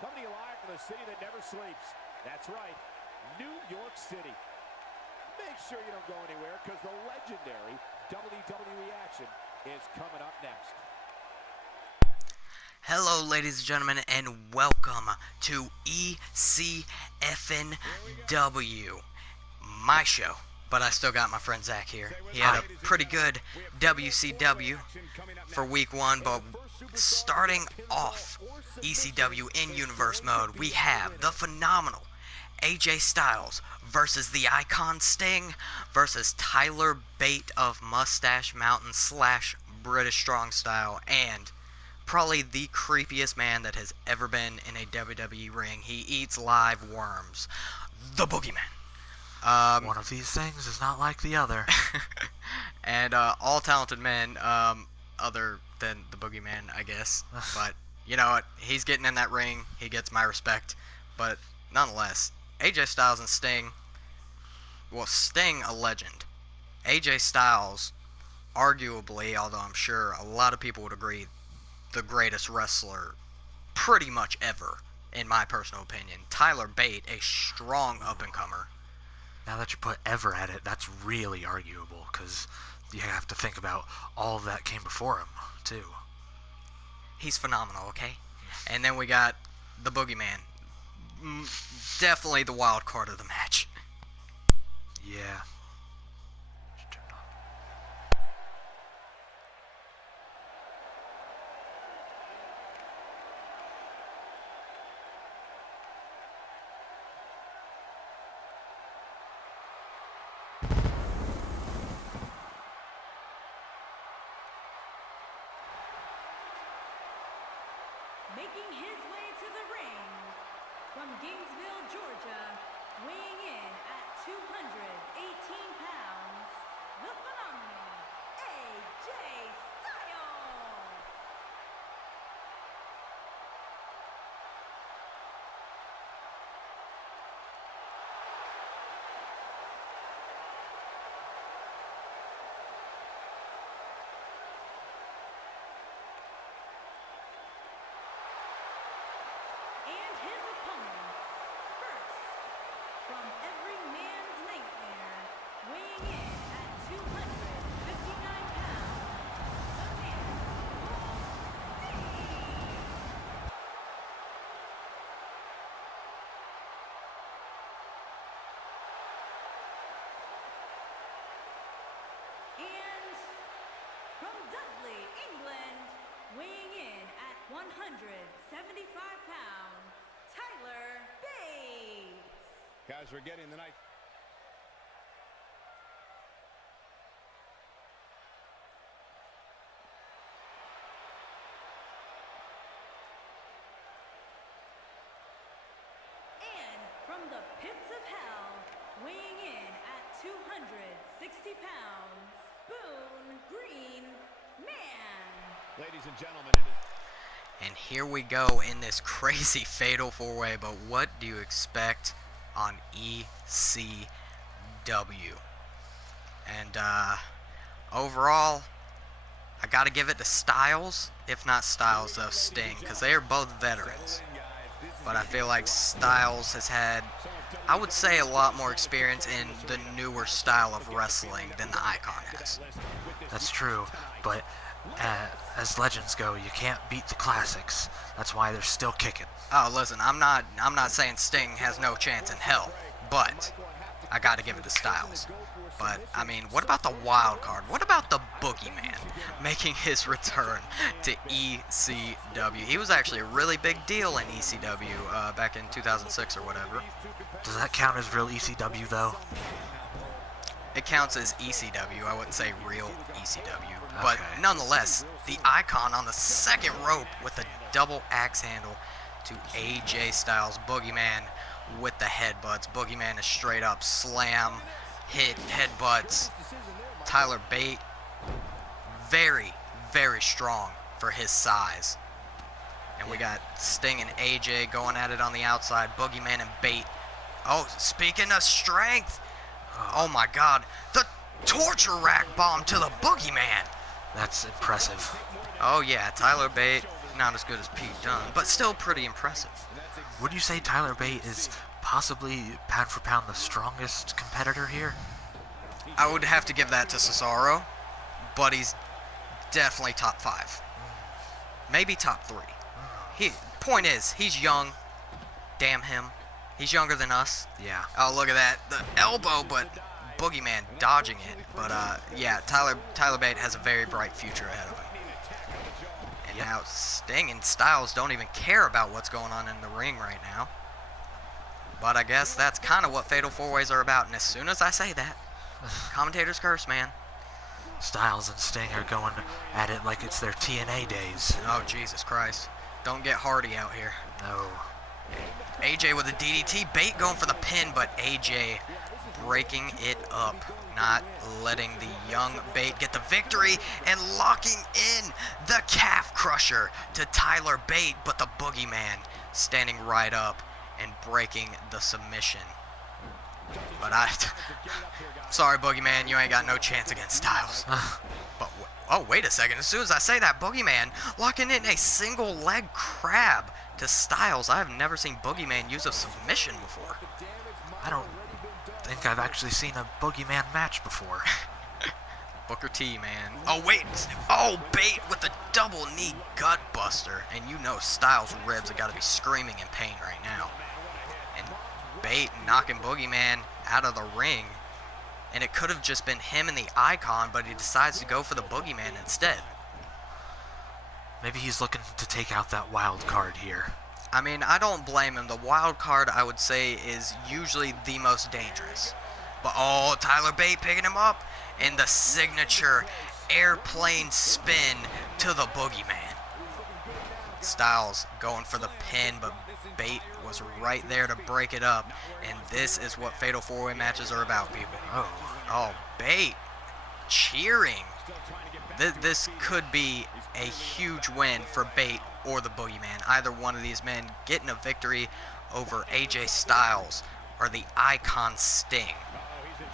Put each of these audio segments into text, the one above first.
Coming to you live from the city that never sleeps. That's right, New York City. Make sure you don't go anywhere because the legendary WWE action is coming up next. Hello, ladies and gentlemen, and welcome to ECFNW, my show. But I still got my friend Zach here. He had a pretty good WCW for week 1, but starting off ECW in universe mode, we have the phenomenal AJ Styles versus the Icon Sting versus Tyler Bate of Mustache Mountain / British Strong Style, and probably the creepiest man that has ever been in a WWE ring. He eats live worms, the Boogeyman. One of these things is not like the other. And all talented men, other than the Boogeyman, I guess. But you know what? He's getting in that ring. He gets my respect. But nonetheless, AJ Styles and Sting. Well, Sting, a legend. AJ Styles, arguably, although I'm sure a lot of people would agree, the greatest wrestler pretty much ever, in my personal opinion. Tyler Bate, a strong up-and-comer. Now that you put ever at it, that's really arguable, because you have to think about all that came before him, too. He's phenomenal, okay? And then we got the Boogeyman. Definitely the wild card of the match. Yeah. Making his way to the ring from Gainesville, Georgia, weighing in at 218 pounds, the phenomenal AJ Styles. And his opponent, first, from every man's nightmare, weighing in at 259 pounds, the man called Sting. And from Dudley, England, weighing in at 175 pounds, Tyler Bate. Guys, we're getting the night. And from the pits of hell, weighing in at 260 pounds, Boone Green Man. Ladies and gentlemen, it is... And here we go in this crazy fatal 4-way, but what do you expect on ECW? And overall, I gotta give it to Styles, if not Styles though, Sting, because they are both veterans. But I feel like Styles has had, I would say, a lot more experience in the newer style of wrestling than the Icon has. That's true, but as legends go, you can't beat the classics. That's why they're still kicking. Oh, listen, I'm not saying Sting has no chance in hell, but I got to give it to Styles. But I mean, what about the wild card? What about the Boogeyman making his return to ECW? He was actually a really big deal in ECW back in 2006 or whatever. Does that count as real ECW, though? It counts as ECW. I wouldn't say real ECW. But Okay. nonetheless, the Icon on the second rope with a double axe handle to AJ Styles. Boogeyman with the headbutts. Boogeyman is straight up slam, hit, headbutts. Tyler Bate, very, very strong for his size. And we got Sting and AJ going at it on the outside. Boogeyman and Bate. Oh, speaking of strength. Oh my God. The torture rack bomb to the Boogeyman. That's impressive. Oh yeah, Tyler Bate, not as good as Pete Dunne, but still pretty impressive. Would you say Tyler Bate is possibly, pound for pound, the strongest competitor here? I would have to give that to Cesaro, but he's definitely top 5. Maybe top 3. Point is, he's young. Damn him. He's younger than us. Yeah. Oh, look at that. The elbow, but Boogeyman dodging it. But, yeah, Tyler Bate has a very bright future ahead of him. And now Sting and Styles don't even care about what's going on in the ring right now. But I guess that's kind of what Fatal 4-Ways are about. And as soon as I say that, commentators curse, man. Styles and Sting are going at it like it's their TNA days. Oh, Jesus Christ. Don't get Hardy out here. No. AJ with a DDT. Bate going for the pin, but AJ breaking it up. Not letting the young Bate get the victory and locking in the calf crusher to Tyler Bate, but the Boogeyman standing right up and breaking the submission. But sorry, Boogeyman, you ain't got no chance against Styles. But oh, wait a second. As soon as I say that, Boogeyman locking in a single leg crab to Styles. I've never seen Boogeyman use a submission before. I don't think I've actually seen a Boogeyman match before. Booker T, man. Oh, wait. Oh, Bate with the double knee gut buster. And you know Styles' ribs have got to be screaming in pain right now. And Bate knocking Boogeyman out of the ring. And it could have just been him and the Icon, but he decides to go for the Boogeyman instead. Maybe he's looking to take out that wild card here. I mean, I don't blame him. The wild card, I would say, is usually the most dangerous. But, oh, Tyler Bate picking him up. And the signature airplane spin to the Boogeyman. Styles going for the pin, but Bate was right there to break it up. And this is what Fatal 4-Way matches are about, people. Oh, Bate cheering. This could be a huge win for Bate or the Boogeyman. Either one of these men getting a victory over AJ Styles or the Icon Sting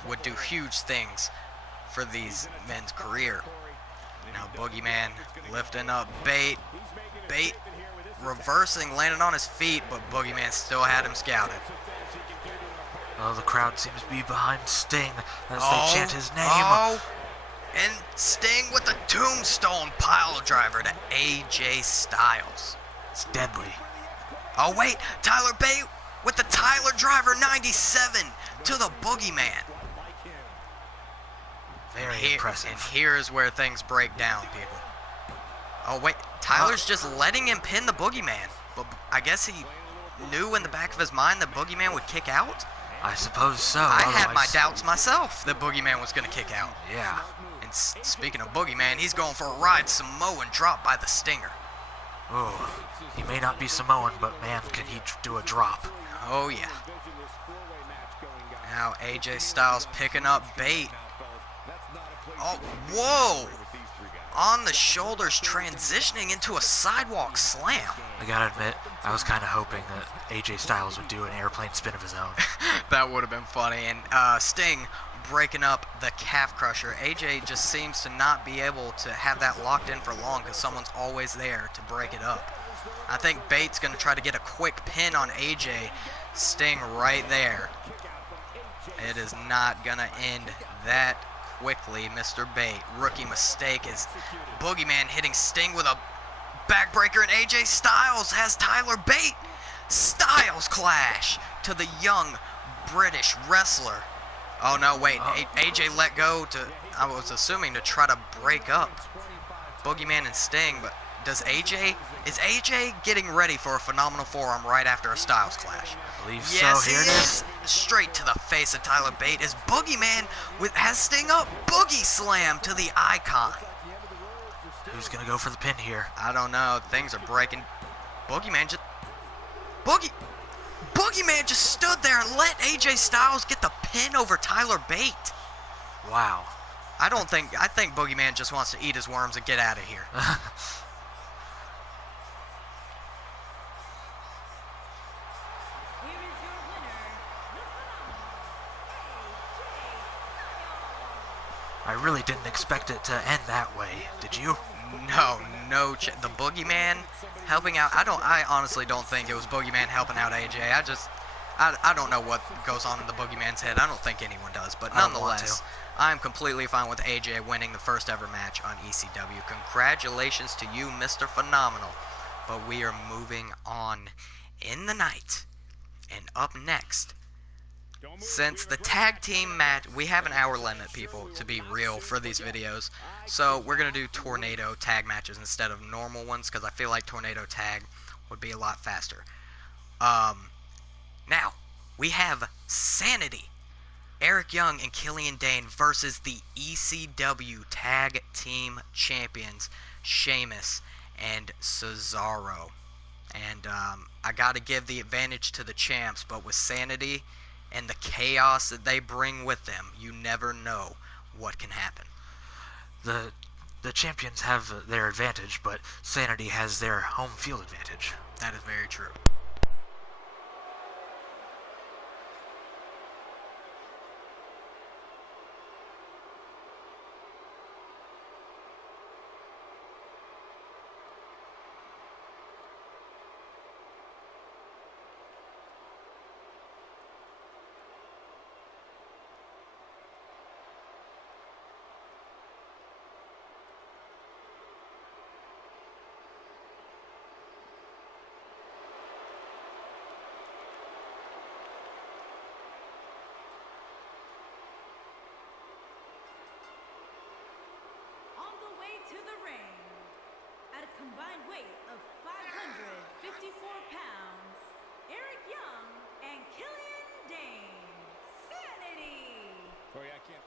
would do huge things for these men's career. Now Boogeyman lifting up Bate. Bate reversing, landing on his feet, but Boogeyman still had him scouted. Oh, the crowd seems to be behind Sting as they chant his name. And Sting with the tombstone pile driver to AJ Styles. It's deadly. Oh wait, Tyler Bate with the Tyler Driver 97 to the Boogeyman. Very impressive. And here's where things break down, people. Oh wait, Tyler's just letting him pin the Boogeyman. But I guess he knew in the back of his mind that Boogeyman would kick out. I suppose so. I had my doubts myself that Boogeyman was going to kick out. Yeah. And speaking of Boogeyman, he's going for a ride Samoan drop by the Stinger. Oh, he may not be Samoan, but man, can he do a drop. Oh yeah. Now AJ Styles picking up Bate. Oh, whoa! On the shoulders, transitioning into a sidewalk slam. I gotta admit, I was kind of hoping that AJ Styles would do an airplane spin of his own. That would have been funny. And Sting breaking up the calf crusher. AJ just seems to not be able to have that locked in for long because someone's always there to break it up. I think Bate's going to try to get a quick pin on AJ. Sting right there. It is not going to end that quickly, Mr. Bate. Rookie mistake is Boogeyman hitting Sting with a backbreaker, and AJ Styles has Tyler Bate. Styles clash to the young British wrestler. Oh no, wait, AJ let go to, I was assuming, to try to break up Boogeyman and Sting, but is AJ getting ready for a phenomenal forearm right after a Styles clash? I believe yes, so. Here it is. Straight to the face of Tyler Bate as Boogeyman has Sting up. Boogie slam to the Icon. Who's gonna go for the pin here? I don't know. Things are breaking. Boogeyman just stood there and let AJ Styles get the pin over Tyler Bate. Wow. I think Boogeyman just wants to eat his worms and get out of here. I really didn't expect it to end that way, did you? No, the Boogeyman helping out. I honestly don't think it was Boogeyman helping out AJ. I don't know what goes on in the Boogeyman's head. I don't think anyone does, but nonetheless, I'm completely fine with AJ winning the first ever match on ECW. Congratulations to you, Mr. Phenomenal. But we are moving on in the night, and up next, since the tag team match, we have an hour limit, people, to be real, for these videos. So we're going to do Tornado tag matches instead of normal ones, because I feel like Tornado tag would be a lot faster. Now, we have Sanity, Eric Young and Killian Dane versus the ECW tag team champions, Sheamus and Cesaro. And I got to give the advantage to the champs, but with Sanity and the chaos that they bring with them, you never know what can happen. The champions have their advantage, but Sanity has their home field advantage. That is very true. To the ring, at a combined weight of 554 pounds, Eric Young and Killian Dane. Sanity! Sorry, I can't.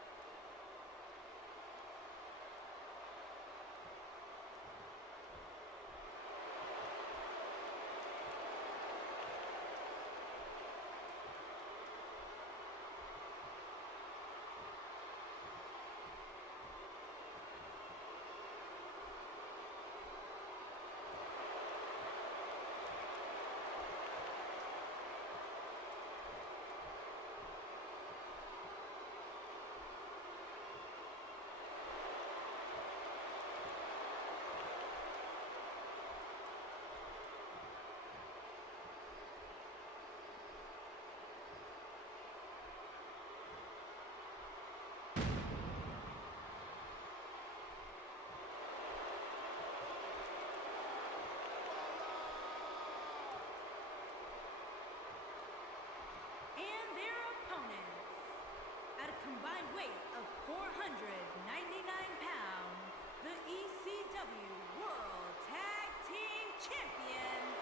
Combined weight of 499 pounds, the ECW World Tag Team Champions,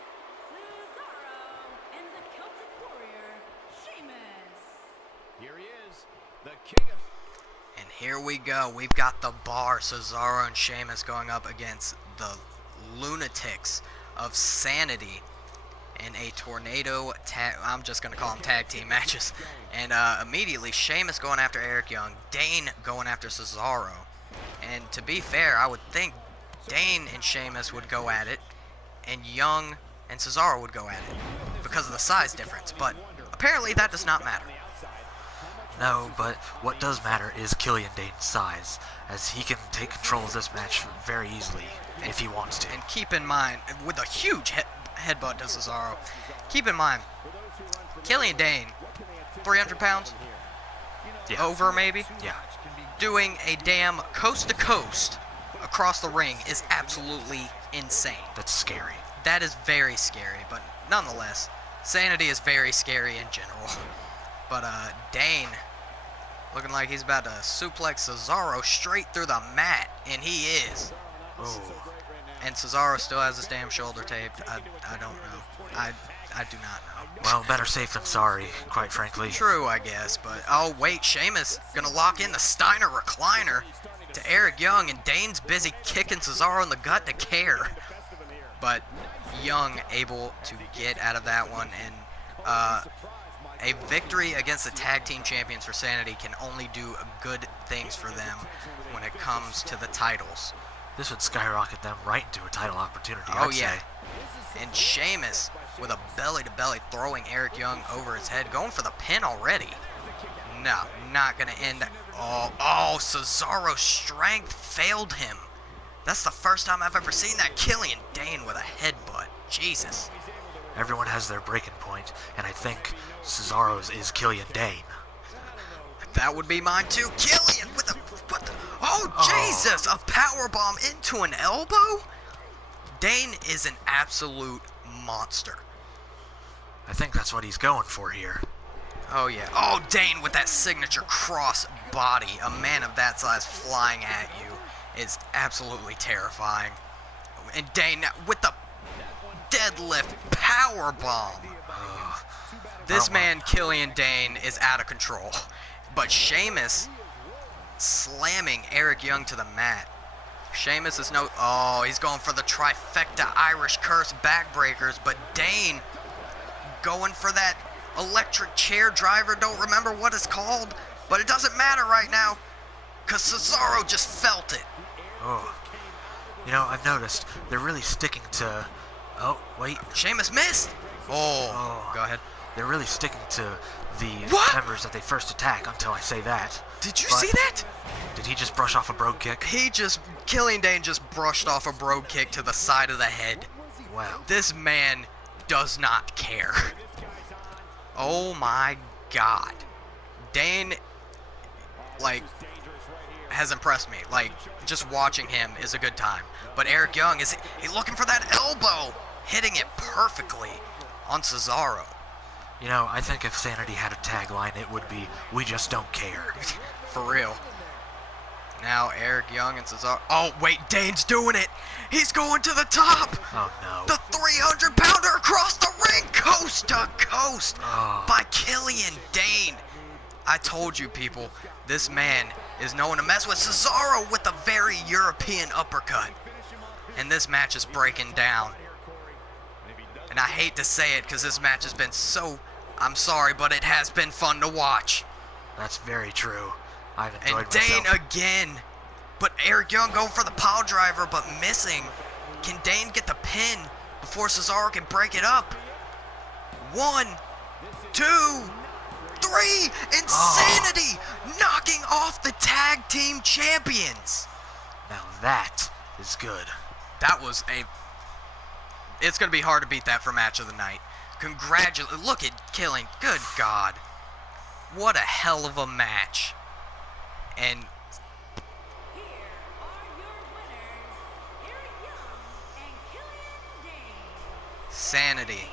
Cesaro and the Celtic Warrior, Sheamus. Here he is, the king of... And here we go. We've got the Bar, Cesaro and Sheamus going up against the Lunatics of Sanity in a Tornado tag. I'm just going to call them tag team matches. And immediately, Sheamus going after Eric Young, Dane going after Cesaro. And to be fair, I would think Dane and Sheamus would go at it, and Young and Cesaro would go at it because of the size difference. But apparently that does not matter. No, but what does matter is Killian Dane's size, as he can take control of this match very easily if he wants to. And keep in mind, with a huge headbutt to Cesaro, keep in mind, Killian Dane, 300 pounds? Yeah. Over, maybe? Yeah. Doing a damn coast-to-coast across the ring is absolutely insane. That's scary. That is very scary, but nonetheless, Sanity is very scary in general. But Dane, looking like he's about to suplex Cesaro straight through the mat, and he is. Oh. And Cesaro still has his damn shoulder taped. I don't know. I do not know. Well, better safe than sorry, quite frankly. True, I guess, but oh wait, Sheamus gonna lock in the Steiner recliner to Eric Young, and Dane's busy kicking Cesaro in the gut to care. But Young able to get out of that one, and a victory against the tag team champions for Sanity can only do good things for them when it comes to the titles. This would skyrocket them right into a title opportunity, Oh, I'd yeah. say. And Sheamus with a belly-to-belly throwing Eric Young over his head, going for the pin already. No, not going to end. Oh, Cesaro's strength failed him. That's the first time I've ever seen that. Killian Dane with a headbutt. Jesus. Everyone has their breaking point, and I think Cesaro's is Killian Dane. That would be mine too. Killian with a... What the, oh, Jesus! A powerbomb into an elbow? Dane is an absolute monster. I think that's what he's going for here. Oh, yeah. Oh, Dane with that signature cross body. A man of that size flying at you is absolutely terrifying. And Dane with the deadlift powerbomb. This man, Killian Dane, is out of control. But Sheamus slamming Eric Young to the mat. Sheamus is no... Oh, he's going for the trifecta Irish curse backbreakers. But Dane going for that electric chair driver. Don't remember what it's called. But it doesn't matter right now, because Cesaro just felt it. Oh. You know, I've noticed they're really sticking to... Oh, wait. Sheamus missed. Oh. Go ahead. They're really sticking to the members that they first attack until I say that. Did you see that? Did he just brush off a brogue kick? Killian Dane just brushed off a brogue kick to the side of the head. Wow. This man does not care. Oh my God. Dane, like, has impressed me. Like, just watching him is a good time. But Eric Young, he's looking for that elbow, hitting it perfectly on Cesaro. You know, I think if Sanity had a tagline, it would be, "We just don't care." For real. Now Eric Young and Cesaro. Oh, wait, Dane's doing it. He's going to the top. Oh, no. The 300-pounder across the ring, coast to coast, by Killian Dane. I told you, people, this man is no one to mess with. Cesaro with a very European uppercut. And this match is breaking down. And I hate to say it because this match has been so... I'm sorry, but it has been fun to watch. That's very true. I've enjoyed and Dane myself. again. But Eric Young going for the pile driver, but missing. Can Dane get the pin before Cesaro can break it up? 1, 2, 3. Insanity! Knocking off the tag team champions. Now that is good. That was a... It's going to be hard to beat that for match of the night. Look at Killing. Good God. What a hell of a match. And Here are your winners, Eric Young and Killian Dane. Sanity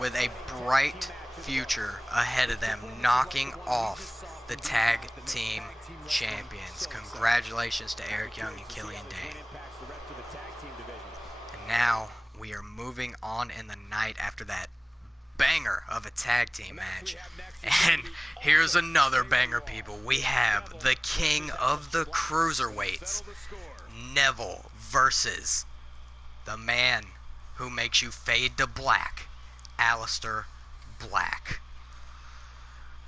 with a bright future ahead of them, knocking off the tag team champions. Congratulations to Eric Young and Killian Dane. And now we are moving on in the night after that banger of a tag team match. And here's another banger, people. We have the king of the cruiserweights, Neville, versus the man who makes you fade to black, Aleister Black.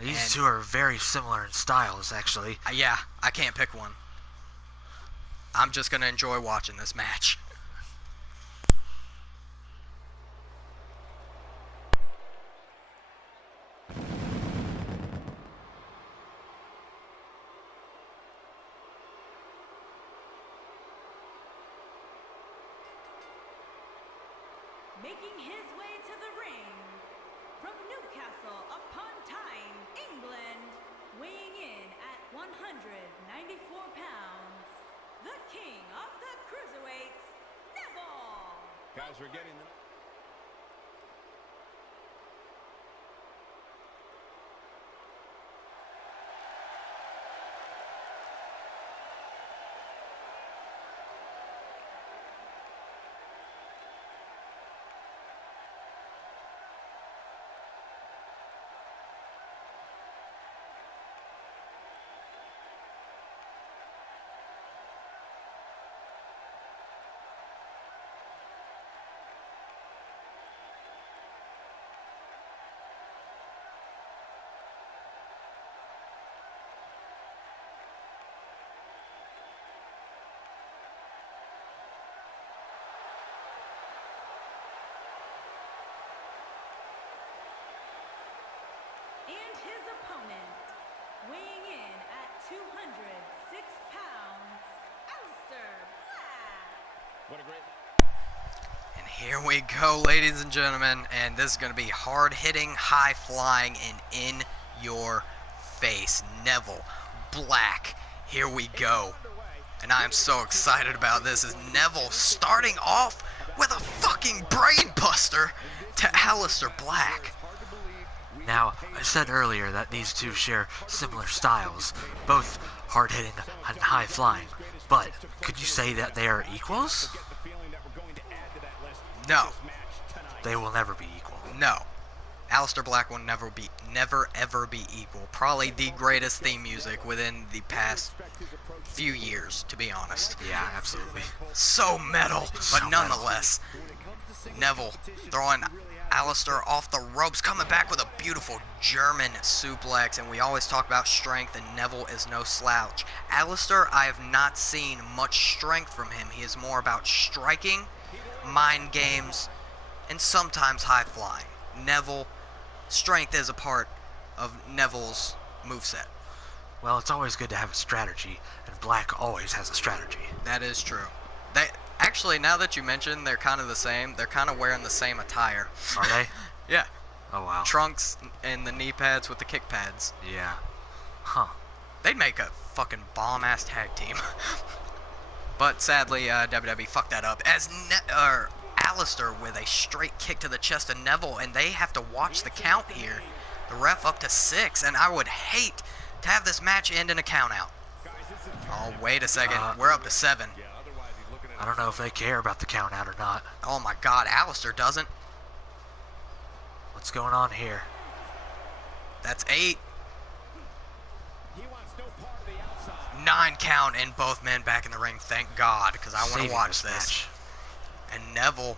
These two are very similar in styles, actually. Yeah, I can't pick one. I'm just going to enjoy watching this match. Making his way to the ring, from Newcastle upon Tyne, England, weighing in at 194 pounds, the king of the cruiserweights, Neville. Guys, we're getting them. And his opponent, weighing in at 206 pounds, Aleister Black. And here we go, ladies and gentlemen, and this is going to be hard-hitting, high-flying, and in your face. Neville, Black, here we go. And I am so excited about this, as Neville starting off with a fucking brain buster to Aleister Black. Now, I said earlier that these two share similar styles, both hard-hitting and high-flying, but could you say that they are equals? No. They will never be equal. No. Aleister Black will never ever be equal. Probably the greatest theme music within the past few years, to be honest. Yeah, absolutely. So metal, So but nonetheless, Neville throwing Aleister off the ropes, coming back with a beautiful German suplex, and we always talk about strength, and Neville is no slouch. Aleister, I have not seen much strength from him. He is more about striking, mind games, and sometimes high flying. Neville, strength is a part of Neville's moveset. Well, it's always good to have a strategy, and Black always has a strategy. That is true. Actually, now that you mention, they're kind of the same. They're kind of wearing the same attire. Are they? Yeah. Oh, wow. Trunks and the knee pads with the kick pads. Yeah. Huh. They'd make a fucking bomb-ass tag team. But sadly, WWE fucked that up. As Aleister with a straight kick to the chest of Neville, and they have to watch the count here. The ref up to 6, and I would hate to have this match end in a count out. Oh, wait a second. We're up to 7. I don't know if they care about the count out or not. Oh my god, Aleister doesn't. What's going on here? That's 8. 9 count, and both men back in the ring, thank God, because I want to watch this. Match. And Neville,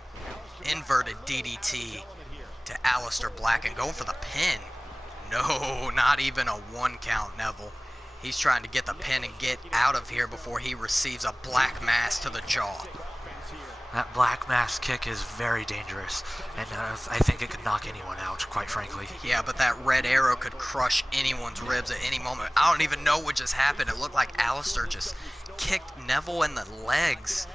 inverted DDT to Aleister Black, and going for the pin. No, not even a 1 count, Neville. He's trying to get the pin and get out of here before he receives a black mass to the jaw. That black mass kick is very dangerous, and I think it could knock anyone out, quite frankly. Yeah, but that red arrow could crush anyone's ribs at any moment. I don't even know what just happened. It looked like Aleister just kicked Neville in the legs.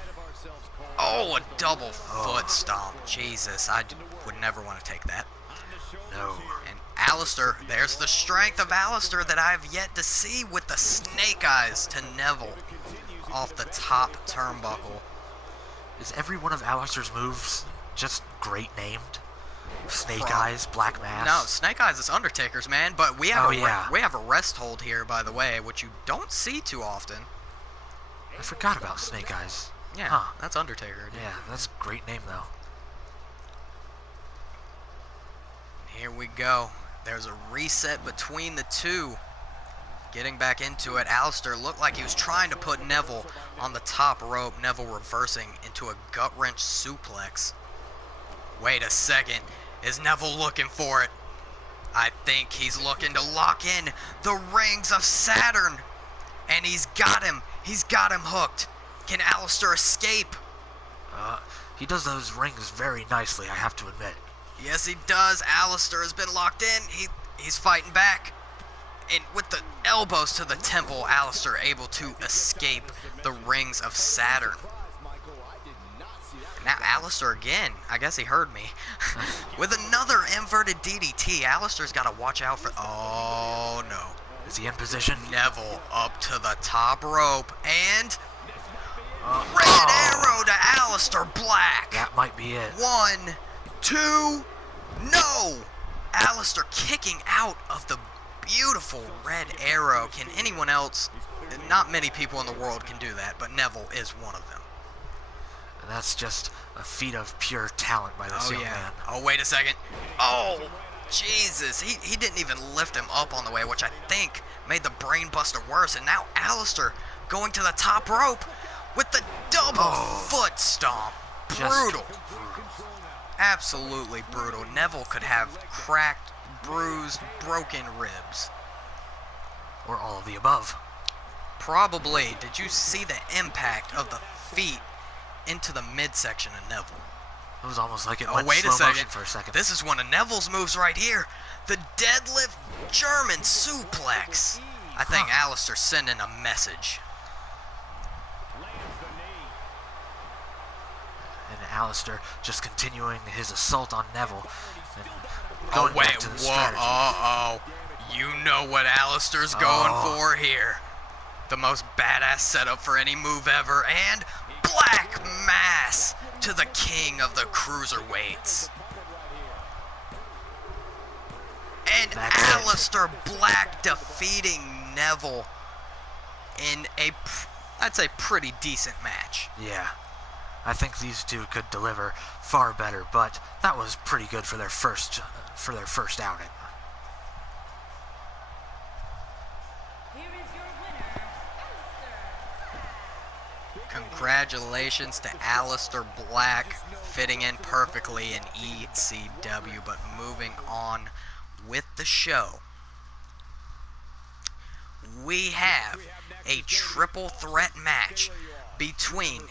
Oh, a double foot stomp. Jesus, I would never want to take that. No. And Aleister, there's the strength of Aleister that I've yet to see with the snake eyes to Neville off the top turnbuckle. Is every one of Aleister's moves just great named? Snake Eyes, Black Mass? No, Snake Eyes is Undertaker's, man, but we have, Oh, we have a rest hold here, by the way, which you don't see too often. I forgot about Snake Eyes. Yeah, Huh. that's Undertaker. Dude. Yeah, that's a great name, though. Here we go. There's a reset between the two. Getting back into it, Aleister looked like he was trying to put Neville on the top rope. Neville reversing into a gut-wrench suplex. Wait a second. Is Neville looking for it? I think he's looking to lock in the rings of Saturn. And he's got him. He's got him hooked. Can Aleister escape? He does those rings very nicely, I have to admit. Yes, he does. Aleister has been locked in. He's fighting back. And with the elbows to the temple, Aleister able to escape the rings of Saturn. Now Aleister again, I guess he heard me, with another inverted DDT. Aleister's got to watch out for, oh no. Is he in position? Neville up to the top rope, and red arrow to Aleister Black. That might be it. 1, 2, no! Aleister kicking out of the beautiful red arrow. Can anyone else? Not many people in the world can do that, but Neville is one of them. And that's just a feat of pure talent by this young man. Oh, wait a second. Oh, Jesus. He didn't even lift him up on the way, which I think made the brain buster worse. And now Aleister going to the top rope with the double foot stomp. Brutal. Absolutely brutal. Neville could have cracked, bruised, broken ribs. Or all of the above. Probably. Did you see the impact of the feet into the midsection of Neville? It was almost like it Oh, went wait slow a second. motion for a second. This is one of Neville's moves right here. The deadlift German suplex. I think Aleister's sending a message. Alistair just continuing his assault on Neville. And Oh, going wait, back to the whoa, strategy. uh-oh. You know what Alistair's going for here. The most badass setup for any move ever, and Black Mass to the king of the cruiserweights. And Alistair Black defeating Neville in a, I'd say, pretty decent match. Yeah. I think these two could deliver far better, but that was pretty good for their first outing. Here is your winner, Alistair. Congratulations to Alistair Black, fitting in perfectly in ECW. But moving on with the show, we have a triple threat match between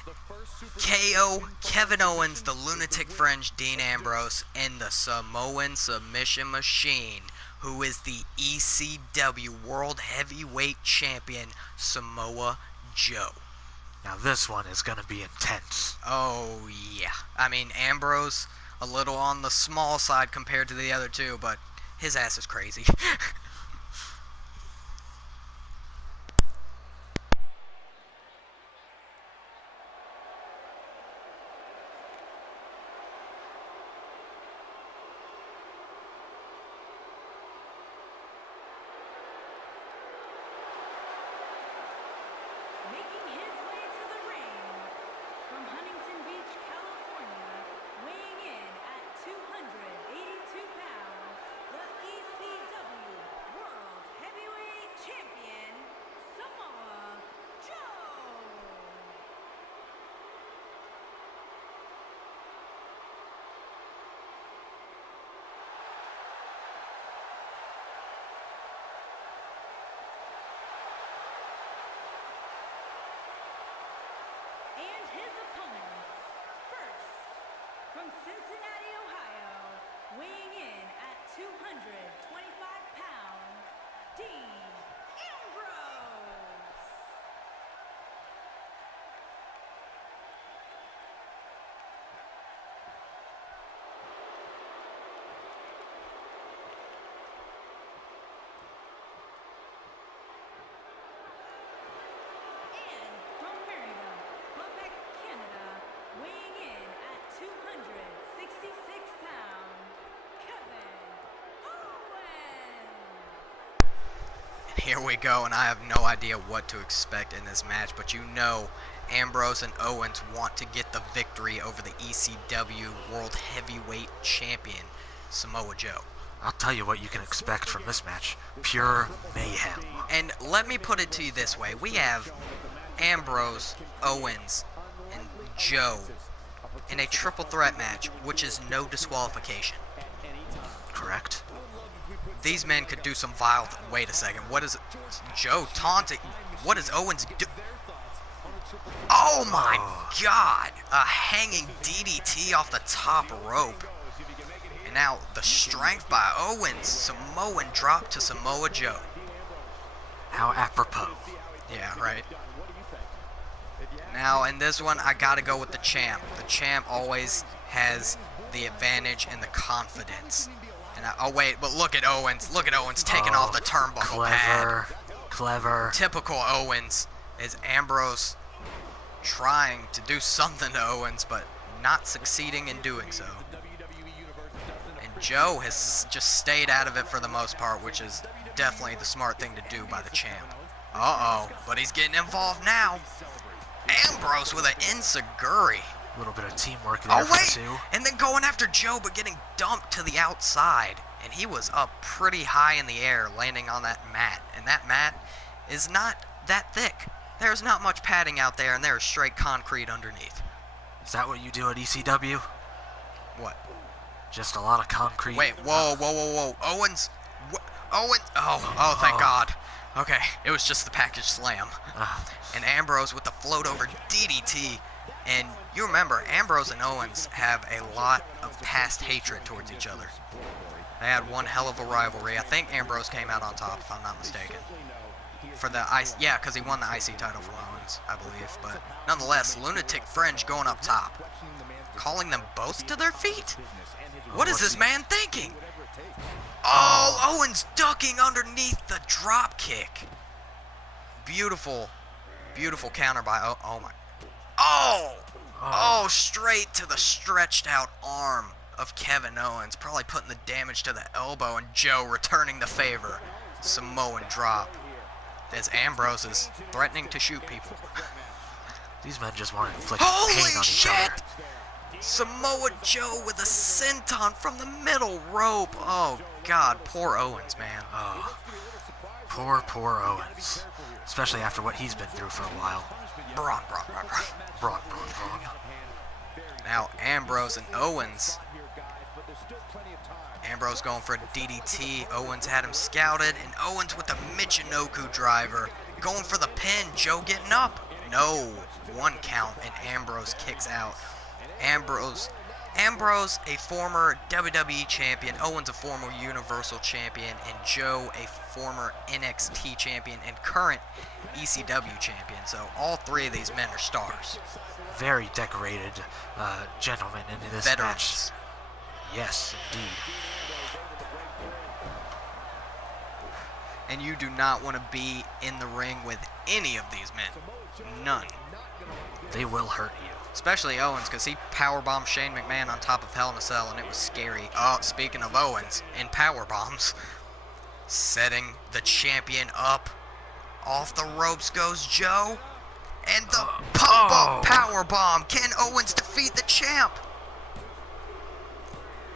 KO, Kevin Owens, the Lunatic Fringe, Dean Ambrose, and the Samoan Submission Machine, who is the ECW World Heavyweight Champion, Samoa Joe. Now this one is going to be intense. Oh, yeah. I mean, Ambrose, a little on the small side compared to the other two, but his ass is crazy. Making his way to the ring from Huntington Beach, California, weighing in at 282 pounds, the ECW World Heavyweight Champion, Samoa Joe. And his opponents, first, from Cincinnati, Ohio, weighing in at 225 pounds, Dean Ambrose. And from Merida, Quebec, Canada, weighing in at 266 pounds, Kevin Owens. And here we go, and I have no idea what to expect in this match, but you know Ambrose and Owens want to get the victory over the ECW World Heavyweight Champion, Samoa Joe. I'll tell you what you can expect from this match. Pure mayhem. And let me put it to you this way. We have Ambrose, Owens, and Joe in a triple threat match, which is no disqualification. Correct? These men could do some vile... Wait a second. What is... Joe taunting... What is Owens do... Oh my god! A hanging DDT off the top rope. And now the strength by Owens. Samoan drop to Samoa Joe. How apropos. Yeah, right. Now, in this one, I gotta go with the champ. The champ always has the advantage and the confidence. And oh, wait, but look at Owens. Look at Owens taking off the turnbuckle pad. Clever. Typical Owens is Ambrose trying to do something to Owens, but not succeeding in doing so. And Joe has just stayed out of it for the most part, which is definitely the smart thing to do by the champ. Uh-oh, but he's getting involved now. Ambrose with an enziguri. A little bit of teamwork there for the two. And then going after Joe, but getting dumped to the outside. And he was up pretty high in the air, landing on that mat. And that mat is not that thick. There's not much padding out there, and there's straight concrete underneath. Is that what you do at ECW? What? Just a lot of concrete. Wait, whoa. Owens. Owens. Oh, thank God. Okay, it was just the package slam. And Ambrose with the float over DDT. And you remember, Ambrose and Owens have a lot of past hatred towards each other. They had one hell of a rivalry. I think Ambrose came out on top, if I'm not mistaken. For the IC, yeah, because he won the IC title from Owens, I believe. But nonetheless, Lunatic Fringe going up top. calling them both to their feet? What is this man thinking? Oh, Owens ducking underneath the drop kick. Beautiful, beautiful counter by oh my. Oh, straight to the stretched out arm of Kevin Owens, probably putting the damage to the elbow, and Joe returning the favor. Samoan drop as Ambrose is threatening to shoot people. These men just want to inflict pain on each other. Samoa Joe with a senton from the middle rope. Oh, God, poor Owens, man. Oh, poor Owens. Especially after what he's been through for a while. Braun. Braun. Now, Ambrose and Owens. Ambrose going for a DDT. Owens had him scouted, and Owens with the Michinoku driver. Going for the pin. Joe getting up. No. 1 count, and Ambrose kicks out. Ambrose, a former WWE champion, Owens a former Universal champion, and Joe a former NXT champion and current ECW champion. So all 3 of these men are stars. Very decorated gentlemen in this Veterans. match. Yes, indeed. And you do not want to be in the ring with any of these men. None. They will hurt you. Especially Owens, because he powerbombed Shane McMahon on top of Hell in a Cell, and it was scary. Oh, speaking of Owens, in powerbombs, setting the champion up. Off the ropes goes Joe. And the pop-up powerbomb. Can Owens defeat the champ?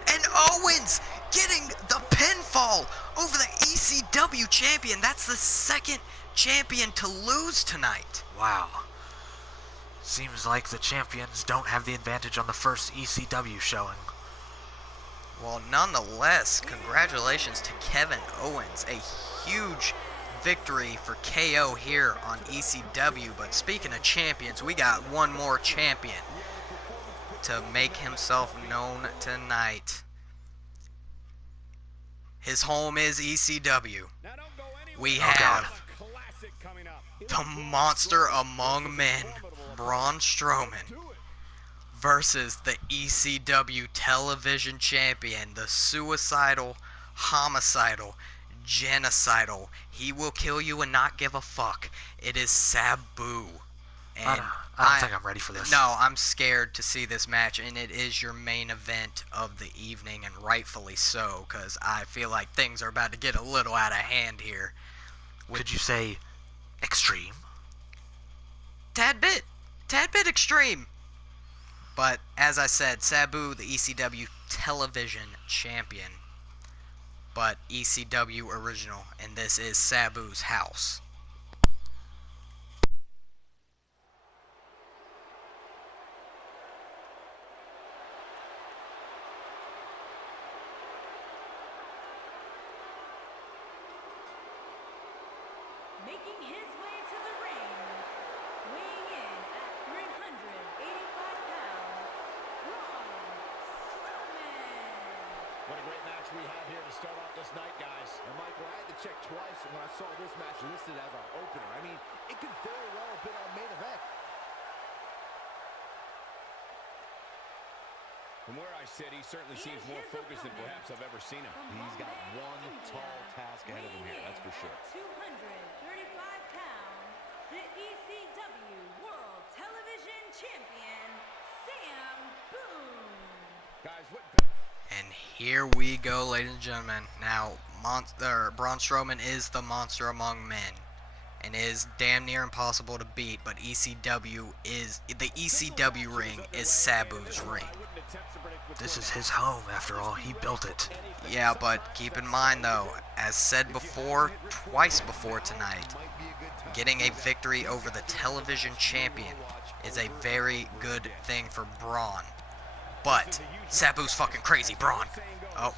And Owens getting the pinfall over the ECW champion. That's the 2nd champion to lose tonight. Wow. Seems like the champions don't have the advantage on the first ECW showing. Well, nonetheless, congratulations to Kevin Owens. A huge victory for KO here on ECW. But speaking of champions, we got one more champion to make himself known tonight. His home is ECW. We have the monster among men, Braun Strowman, versus the ECW television champion, the suicidal, homicidal, genocidal, he will kill you and not give a fuck. It is Sabu. And I don't think I'm ready for this. No, I'm scared to see this match, and it is your main event of the evening, and rightfully so, because I feel like things are about to get a little out of hand here. Could you say extreme? Tad bit extreme. But as I said, Sabu, the ECW television champion, but ECW original, and this is Sabu's house. Making his way to the ring, weighing in at 385 pounds, Braun Strowman. What a great match we have here to start off this night, guys. And Michael, I had to check twice when I saw this match listed as our opener. I mean, it could very well have been our main event. From where I sit, he certainly seems more focused than perhaps I've ever seen him. He's got one tall task ahead of him here, that's for sure. 235 pounds, the ECW World Television Champion, Sam Boone. Guys, what... And here we go, ladies and gentlemen. Now, Braun Strowman is the monster among men, and is damn near impossible to beat. But the ECW ring is Sabu's ring. This is his home, after all. He built it. Yeah, but keep in mind, though, as said before, twice before tonight, getting a victory over the television champion is a very good thing for Braun. But Sabu's fucking crazy, Braun. Oh.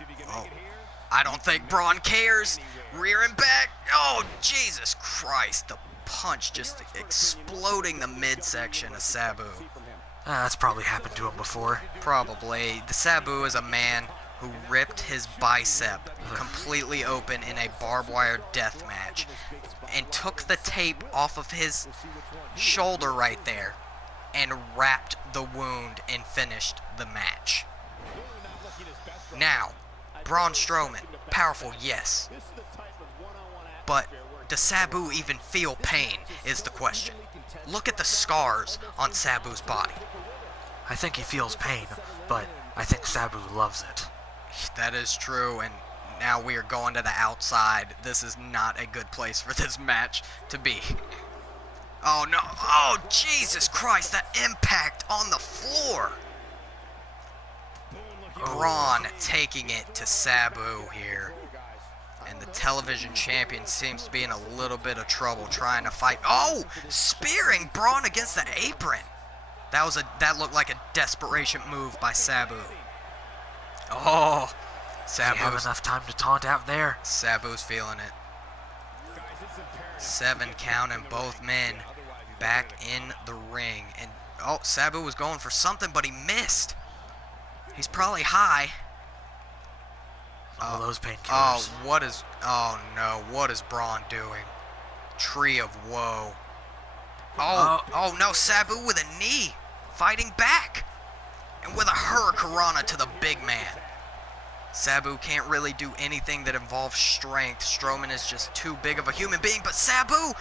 I don't think Braun cares. Rearing back. Oh, Jesus Christ. The punch just exploding the midsection of Sabu. That's probably happened to him before. Probably. The Sabu is a man who ripped his bicep completely open in a barbed wire death match and took the tape off of his shoulder right there and wrapped the wound and finished the match. Now, Braun Strowman, powerful, yes. But does Sabu even feel pain is the question. Look at the scars on Sabu's body. I think he feels pain, but I think Sabu loves it. That is true, and now we are going to the outside. This is not a good place for this match to be. Oh no, oh Jesus Christ, that impact on the floor. Braun taking it to Sabu here. And the television champion seems to be in a little bit of trouble trying to fight. Oh, spearing Braun against the apron. That looked like a desperation move by Sabu. Oh, Sabu have enough time to taunt out there. Sabu's feeling it. 7 count and both men back in the ring. And oh, Sabu was going for something, but he missed. He's probably high. All those painkillers. Oh no, what is Braun doing? Tree of Woe. Oh no, Sabu with a knee, fighting back. And with a hurricanrana to the big man. Sabu can't really do anything that involves strength. Strowman is just too big of a human being, but Sabu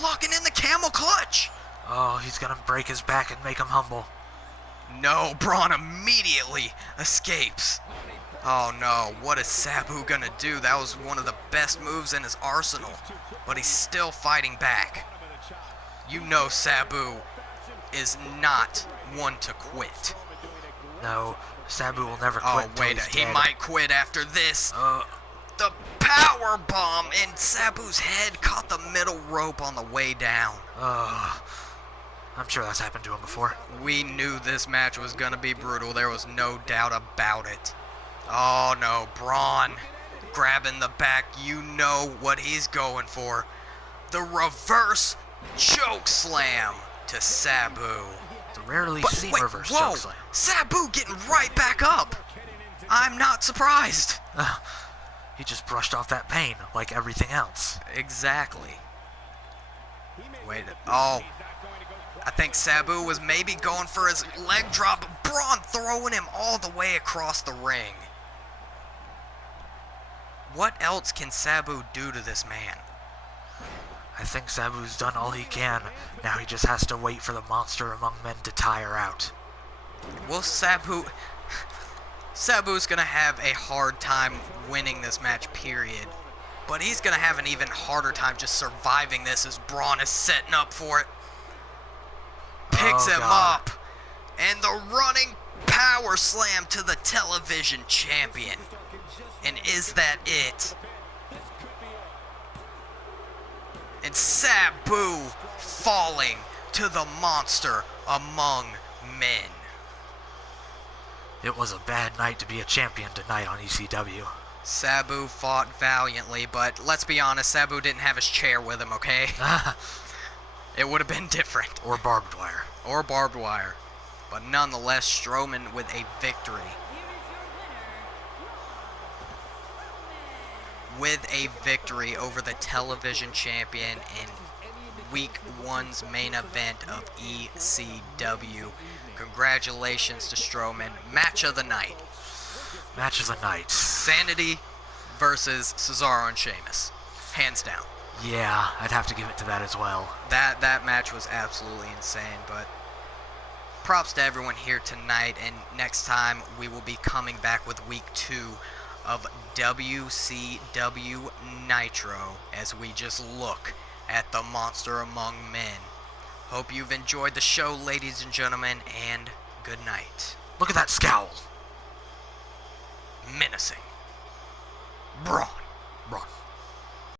locking in the camel clutch. Oh, he's gonna break his back and make him humble. No, Braun immediately escapes. Oh no, what is Sabu gonna do? That was one of the best moves in his arsenal, but he's still fighting back. You know Sabu is not one to quit. No, Sabu will never quit. Oh wait, he might quit after this. The power bomb, and Sabu's head caught the middle rope on the way down. I'm sure that's happened to him before. We knew this match was gonna be brutal. There was no doubt about it. Oh no, Braun grabbing the back. You know what he's going for. The reverse choke slam to Sabu. It's a rarely seen reverse choke slam. Sabu getting right back up. I'm not surprised. He just brushed off that pain like everything else. Exactly. Wait, oh. I think Sabu was maybe going for his leg drop, but Braun throwing him all the way across the ring. What else can Sabu do to this man? I think Sabu's done all he can. Now he just has to wait for the monster among men to tire out. Well, Sabu's gonna have a hard time winning this match, period. But he's gonna have an even harder time just surviving this as Braun is setting up for it. Picks him up. And the running power slam to the television champion. And is that it? And Sabu falling to the monster among men. It was a bad night to be a champion tonight on ECW. Sabu fought valiantly, but let's be honest, Sabu didn't have his chair with him, okay? It would have been different. Or barbed wire. Or barbed wire. But nonetheless, Strowman with a victory. With a victory over the television champion in Week 1's main event of ECW. Congratulations to Strowman. Match of the night. Match of the night. Sanity versus Cesaro and Sheamus. Hands down. Yeah, I'd have to give it to that as well. That match was absolutely insane, but props to everyone here tonight, and next time we will be coming back with Week 2 of WCW Nitro as we just look at the monster among men. Hope you've enjoyed the show, ladies and gentlemen, and good night. Look at that scowl. Menacing. Braun.